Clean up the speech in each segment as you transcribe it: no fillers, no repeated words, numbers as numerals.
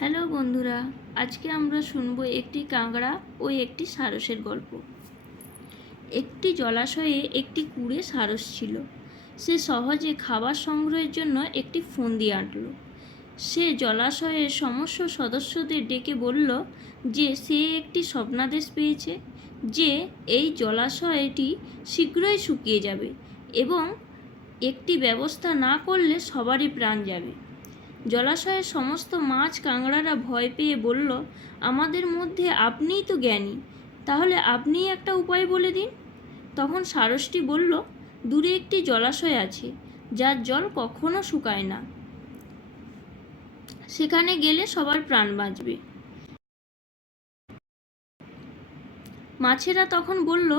Hello বন্ধুরা, আজকে আমরা শুনবো একটি কাঁকড়া ও একটি সারসের গল্প। একটি জলাশয়ে একটি কুঁড়ে সারস ছিল। সে সহজে খাবার সংগ্রহের জন্য একটি ফন্দি আঁটল। সে জলাশয়ের সমস্ত সদস্যদের ডেকে বলল যে সে একটি স্বপ্নাদেশ পেয়েছে যে এই জলাশয়টি শীঘ্রই শুকিয়ে যাবে এবং একটি ব্যবস্থা না করলে সবারই প্রাণ যাবে। জলাশয়ের সমস্ত মাছ কাঁকড়ারা ভয় পেয়ে বলল, আমাদের মধ্যে আপনিই তো জ্ঞানী, তাহলে আপনিই একটা উপায় বলে দিন। তখন সারসটি বলল, দূরে একটি জলাশয় আছে যার জল কখনো শুকায় না, সেখানে গেলে সবার প্রাণ বাঁচবে। মাছেরা তখন বলল,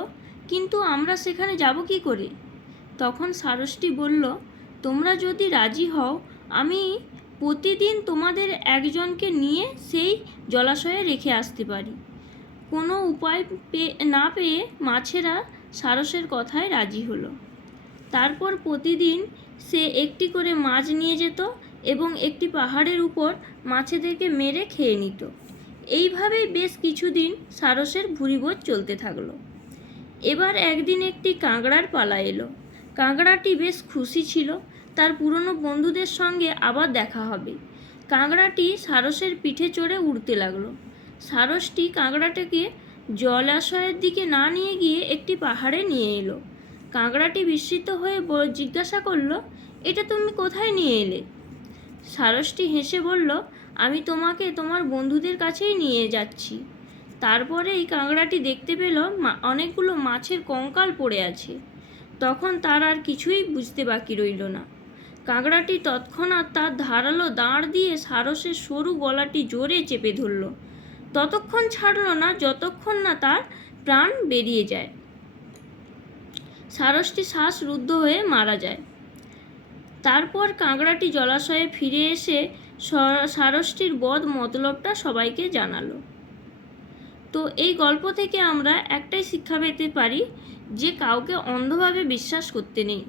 কিন্তু আমরা সেখানে যাব কি করে? তখন সারসটি বলল, তোমরা যদি রাজি হও, আমি প্রতিদিন তোমাদের একজনকে নিয়ে সেই জলাশয়ে রেখে আসতে পারি। কোনো উপায় না পেয়ে মাছেরা সারসের কথায় রাজি হলো। তারপর প্রতিদিন সে একটি করে মাছ নিয়ে যেত এবং একটি পাহাড়ের উপর মাছেদেরকে মেরে খেয়ে নিত। এইভাবেই বেশ কিছুদিন সারসের ভুরিভোজ চলতে থাকলো। এবার একদিন একটি কাঁকড়ার পালা এলো। কাঁকড়াটি বেশ খুশি ছিল, তার পুরনো বন্ধুদের সঙ্গে আবার দেখা হবে। কাঁকড়াটি সারসের পিঠে চড়ে উড়তে লাগলো। সারসটি কাঁকড়াটাকে জলাশয়ের দিকে না নিয়ে গিয়ে একটি পাহাড়ে নিয়ে এলো। কাঁকড়াটি বিস্মিত হয়ে জিজ্ঞাসা করলো, এটা তুমি কোথায় নিয়ে এলে? সারসটি হেসে বলল, আমি তোমাকে তোমার বন্ধুদের কাছেই নিয়ে যাচ্ছি। তারপরে এই কাঁকড়াটি দেখতে পেল অনেকগুলো মাছের কঙ্কাল পড়ে আছে। তখন তার আর কিছুই বুঝতে বাকি রইল না। কাঁকড়াটি তৎক্ষণাৎ তার ধারালো দাঁড় দিয়ে সারসের সরু গলাটি জোরে চেপে ধরল। ততক্ষণ ছাড়ল না যতক্ষণ না তার প্রাণ বেরিয়ে যায়। সারসটি শ্বাসরুদ্ধ হয়ে মারা যায়। তারপর কাঁকড়াটি জলাশয়ে ফিরে এসে সারসটির বদ মতলবটা সবাইকে জানালো। তো এই গল্প থেকে আমরা একটাই শিক্ষা পেতে পারি যে কাউকে অন্ধভাবে বিশ্বাস করতে নেই।